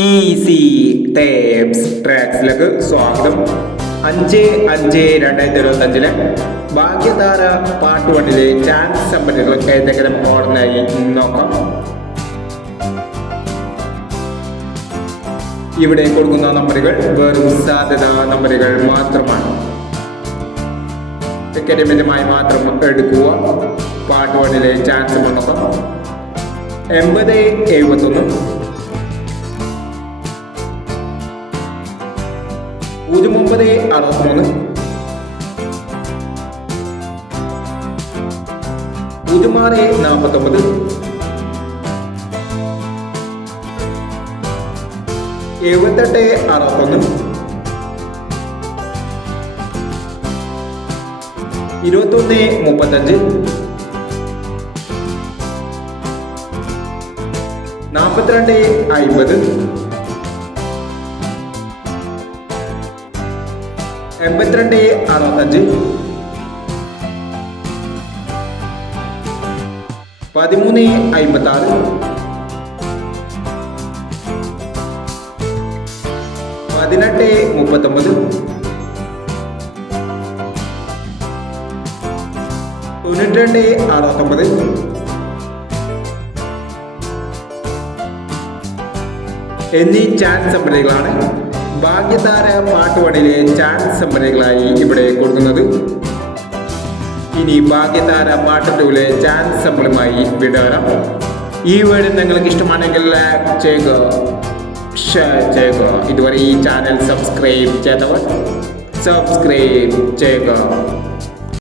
Easy ട്രാക്സിലേക്ക് സ്വാഗതം. അഞ്ച് അഞ്ച് രണ്ടായിരത്തി ഇരുപത്തി അഞ്ചിലെ ഭാഗ്യധാര പാർട്ട് വണ്ണിലെ ചാൻസ് സമ്പന്നകൾ ഏതെങ്കിലും ഓർഡിനായി നോക്കാം. ഇവിടെ കൊടുക്കുന്ന നമ്പറുകൾ വെറും സാധ്യത നമ്പറുകൾ മാത്രമാണ്. ടിക്കറ്റ് മാത്രം എടുക്കുക. പാർട്ട് വണ്ണിലെ ചാൻസ് നോക്കാം എൺപത് എഴുപത്തൊന്ന് പൂജ്യം ഒമ്പത് അറുപത്തിമൂന്ന് പൂജ്യം ആറ് നാൽപ്പത്തൊമ്പത് എഴുപത്തെട്ട് അറുപത്തൊന്ന് ഇരുപത്തൊന്ന് മുപ്പത്തഞ്ച്. നാൽപ്പത്തിരണ്ട് അമ്പത് എൺപത്തിരണ്ട് അറുപത്തഞ്ച്. പതിമൂന്ന് അമ്പത്തി ആറ് പതിനെട്ട് മുപ്പത്തൊമ്പത്. തൊണ്ണൂറ്റി രണ്ട് അറുപത്തൊമ്പത്. എന്നീ ചാൻസ് സംഭരണികളാണ് ഭാഗ്യതാര പാട്ടുപണിയിലെ ചാൻസ് സംഭരണികളായി ഇവിടെ കൊടുക്കുന്നത്. ഇനി ഭാഗ്യതാര പാട്ട് ടൂലെ ചാൻസ് സമ്പളുമായി വിടാറാം. ഈ വേർഡ് നിങ്ങൾക്ക് ഇഷ്ടമാണെങ്കിൽ ലൈക്ക് ചെയ്യുക ഷെയർ ചെയ്യുക. ഇതുവരെ ഈ ചാനൽ സബ്സ്ക്രൈബ് ചെയ്തവർ സബ്സ്ക്രൈബ് ചെയ്യുക.